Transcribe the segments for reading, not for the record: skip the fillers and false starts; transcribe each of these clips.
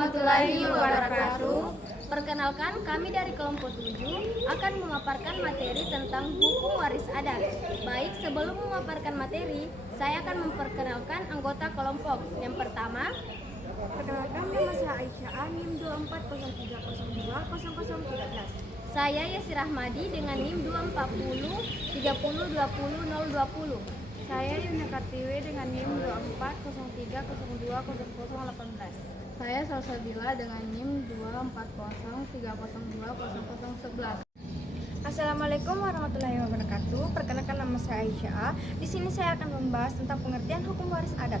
warahmatullahi wabarakatuh. Perkenalkan, kami dari kelompok 7 akan memaparkan materi tentang hukum waris adat. Baik, sebelum memaparkan materi, saya akan memperkenalkan anggota kelompok. Yang pertama, Perkenalkan, nama saya Aisyah, NIM 2403020013. saya Yesi Rahmadi dengan NIM 24030200020. Saya Yuna Kartiwi dengan NIM 2403020018. Saya Salsabila dengan NIM 24030200011. Assalamualaikum warahmatullahi wabarakatuh. Perkenalkan, nama saya Aisyah. Di sini saya akan membahas tentang pengertian hukum waris adat.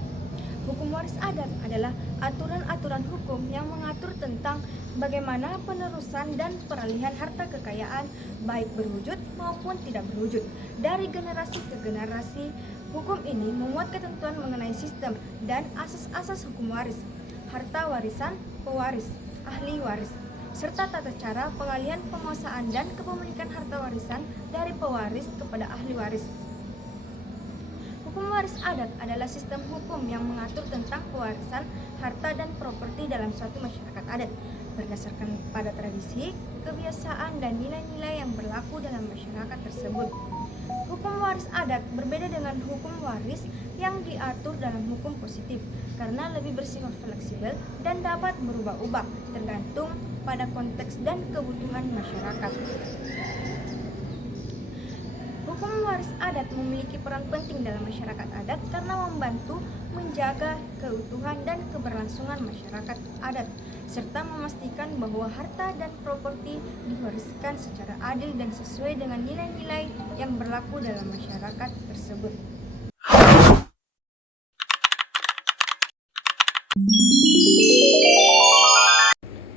Hukum waris adat adalah aturan-aturan hukum yang mengatur tentang bagaimana penerusan dan peralihan harta kekayaan baik berwujud maupun tidak berwujud dari generasi ke generasi. Hukum ini memuat ketentuan mengenai sistem dan asas-asas hukum waris, harta warisan, pewaris, ahli waris, serta tata cara pengalihan penguasaan dan kepemilikan harta warisan dari pewaris kepada ahli waris. Hukum waris adat adalah sistem hukum yang mengatur tentang pewarisan harta dan properti dalam suatu masyarakat adat berdasarkan pada tradisi, kebiasaan, dan nilai-nilai yang berlaku dalam masyarakat tersebut. Hukum waris adat berbeda dengan hukum waris yang diatur dalam hukum positif karena lebih bersifat fleksibel dan dapat berubah-ubah tergantung pada konteks dan kebutuhan masyarakat. Hukum waris adat memiliki peran penting dalam masyarakat adat karena membantu menjaga keutuhan dan keberlangsungan masyarakat adat serta memastikan bahwa harta dan properti diwariskan secara adil dan sesuai dengan nilai-nilai yang berlaku dalam masyarakat tersebut.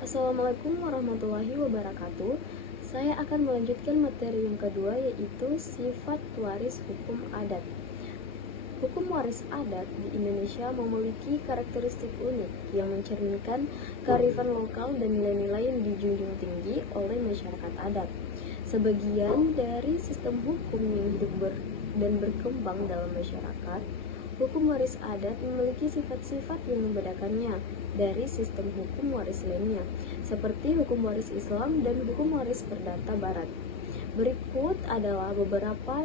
Assalamualaikum warahmatullahi wabarakatuh. Saya akan melanjutkan materi yang kedua, yaitu sifat waris hukum adat. Hukum waris adat di Indonesia memiliki karakteristik unik yang mencerminkan kearifan lokal dan nilai-nilai yang dijunjung tinggi oleh masyarakat adat. Sebagian dari sistem hukum yang hidup dan berkembang dalam masyarakat, hukum waris adat memiliki sifat-sifat yang membedakannya dari sistem hukum waris lainnya, seperti hukum waris Islam dan hukum waris perdata Barat. Berikut adalah beberapa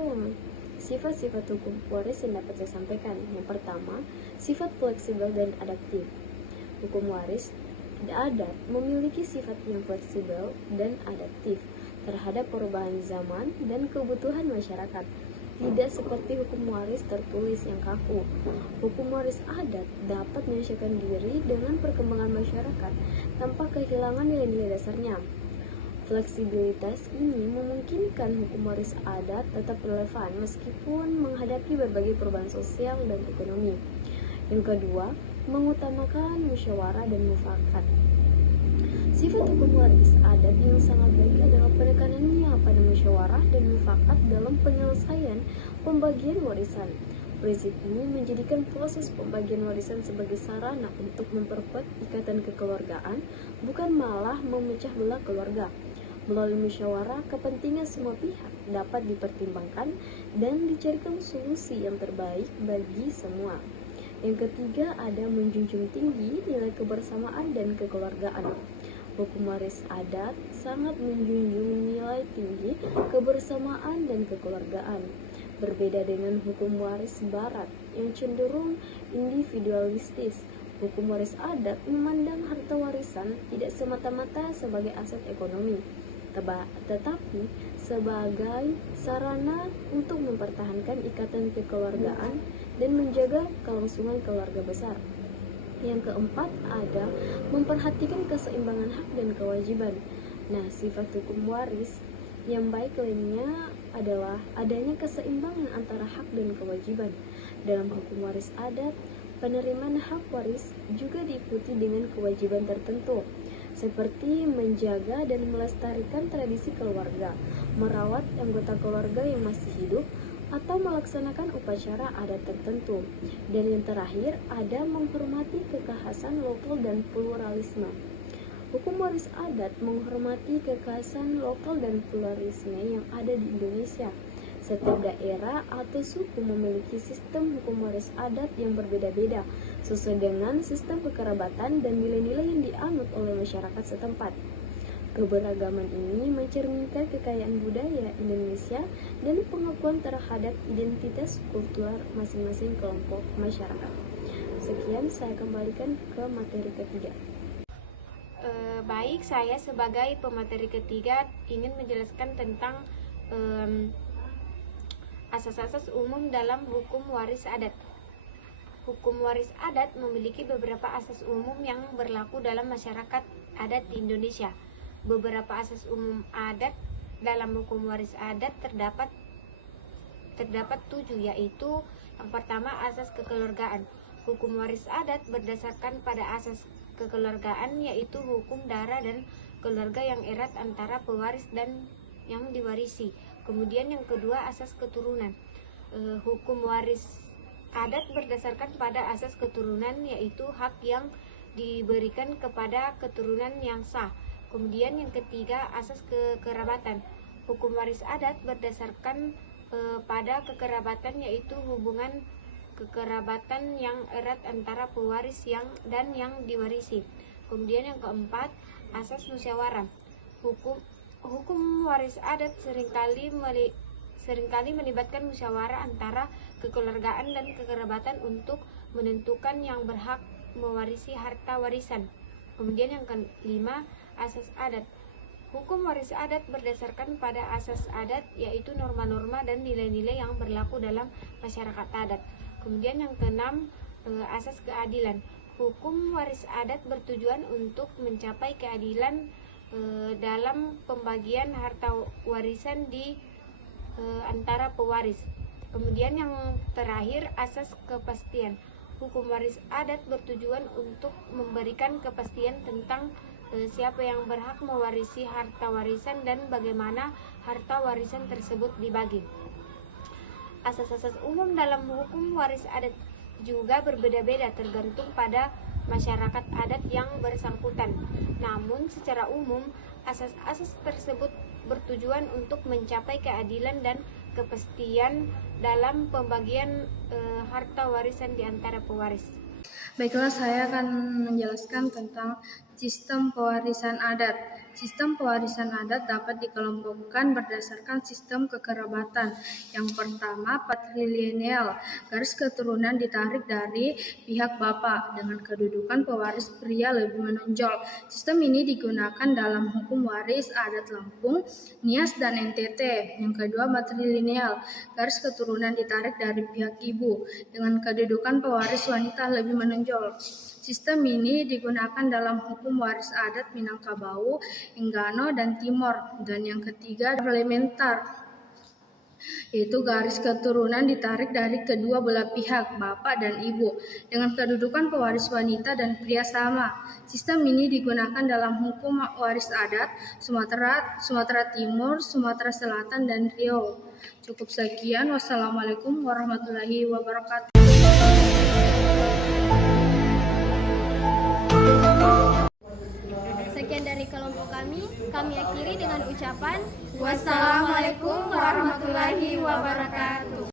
sifat-sifat hukum waris yang dapat saya sampaikan. Yang pertama, sifat fleksibel dan adaptif. Hukum waris adat memiliki sifat yang fleksibel dan adaptif terhadap perubahan zaman dan kebutuhan masyarakat. Tidak seperti hukum waris tertulis yang kaku. Hukum waris adat dapat menyesuaikan diri dengan perkembangan masyarakat tanpa kehilangan nilai-nilai dasarnya. Fleksibilitas ini memungkinkan hukum waris adat tetap relevan meskipun menghadapi berbagai perubahan sosial dan ekonomi. Yang kedua, mengutamakan musyawarah dan mufakat. Sifat hukum waris adat yang sangat baik adalah penekanannya pada musyawarah dan mufakat dalam penyelesaian pembagian warisan. Prinsip ini menjadikan proses pembagian warisan sebagai sarana untuk memperkuat ikatan kekeluargaan, bukan malah memecah belah keluarga. Melalui musyawarah, kepentingan semua pihak dapat dipertimbangkan dan dicarikan solusi yang terbaik bagi semua. Yang ketiga, ada menjunjung tinggi nilai kebersamaan dan kekeluargaan. Hukum waris adat sangat menjunjung nilai tinggi kebersamaan dan kekeluargaan. Berbeda dengan hukum waris barat yang cenderung individualistis, hukum waris adat memandang harta warisan tidak semata-mata sebagai aset ekonomi, tetapi sebagai sarana untuk mempertahankan ikatan kekeluargaan dan menjaga kelangsungan keluarga besar. Yang keempat, ada memperhatikan keseimbangan hak dan kewajiban. Nah, sifat hukum waris yang baik lainnya adalah adanya keseimbangan antara hak dan kewajiban. Dalam hukum waris adat, penerimaan hak waris juga diikuti dengan kewajiban tertentu, seperti menjaga dan melestarikan tradisi keluarga, merawat anggota keluarga yang masih hidup, atau melaksanakan upacara adat tertentu. Dan yang terakhir, ada menghormati kekhasan lokal dan pluralisme. Hukum waris adat menghormati kekhasan lokal dan pluralisme yang ada di Indonesia. Setiap daerah atau suku memiliki sistem hukum waris adat yang berbeda-beda, sesuai dengan sistem kekerabatan dan nilai-nilai yang dianut oleh masyarakat setempat. Keberagaman ini mencerminkan kekayaan budaya Indonesia dan pengakuan terhadap identitas kultural masing-masing kelompok masyarakat. Sekian, saya kembalikan ke materi ketiga. Baik, saya sebagai pemateri ketiga ingin menjelaskan tentang asas-asas umum dalam hukum waris adat. Hukum waris adat memiliki beberapa asas umum yang berlaku dalam masyarakat adat di Indonesia. Beberapa asas umum adat dalam hukum waris adat terdapat 7, yaitu yang pertama asas kekeluargaan. Hukum waris adat berdasarkan pada asas kekeluargaan, yaitu hukum darah dan keluarga yang erat antara pewaris dan yang diwarisi. Kemudian yang kedua asas keturunan. Hukum waris adat berdasarkan pada asas keturunan, yaitu hak yang diberikan kepada keturunan yang sah. Kemudian yang ketiga asas kekerabatan. Hukum waris adat berdasarkan pada kekerabatan, yaitu hubungan kekerabatan yang erat antara pewaris dan yang diwarisi. Kemudian yang keempat asas musyawarah. Hukum waris adat seringkali melibatkan musyawarah antara kekeluargaan dan kekerabatan untuk menentukan yang berhak mewarisi harta warisan. Kemudian yang kelima asas adat. Hukum waris adat berdasarkan pada asas adat, yaitu norma-norma dan nilai-nilai yang berlaku dalam masyarakat adat. Kemudian yang keenam asas keadilan. Hukum waris adat bertujuan untuk mencapai keadilan dalam pembagian harta warisan di antara pewaris. Kemudian yang terakhir asas kepastian. Hukum waris adat bertujuan untuk memberikan kepastian tentang siapa yang berhak mewarisi harta warisan dan bagaimana harta warisan tersebut dibagi. Asas-asas umum dalam hukum waris adat juga berbeda-beda tergantung pada masyarakat adat yang bersangkutan. Namun secara umum asas-asas tersebut bertujuan untuk mencapai keadilan dan kepastian dalam pembagian harta warisan di antara pewaris. Baiklah, saya akan menjelaskan tentang sistem pewarisan adat. Sistem pewarisan adat dapat dikelompokkan berdasarkan sistem kekerabatan. Yang pertama, patrilineal, garis keturunan ditarik dari pihak bapak dengan kedudukan pewaris pria lebih menonjol. Sistem ini digunakan dalam hukum waris adat Lampung, Nias, dan NTT. Yang kedua, matrilineal, garis keturunan ditarik dari pihak ibu dengan kedudukan pewaris wanita lebih menonjol. Sistem ini digunakan dalam hukum waris adat Minangkabau, Enggano, dan Timor. Dan yang ketiga, komplementar, yaitu garis keturunan ditarik dari kedua belah pihak, bapak dan ibu, dengan kedudukan pewaris wanita dan pria sama. Sistem ini digunakan dalam hukum waris adat Sumatera Timur, Sumatera Selatan, dan Riau. Cukup sekian. Wassalamualaikum warahmatullahi wabarakatuh. Sekian dari kelompok kami akhiri dengan ucapan Wassalamualaikum warahmatullahi wabarakatuh.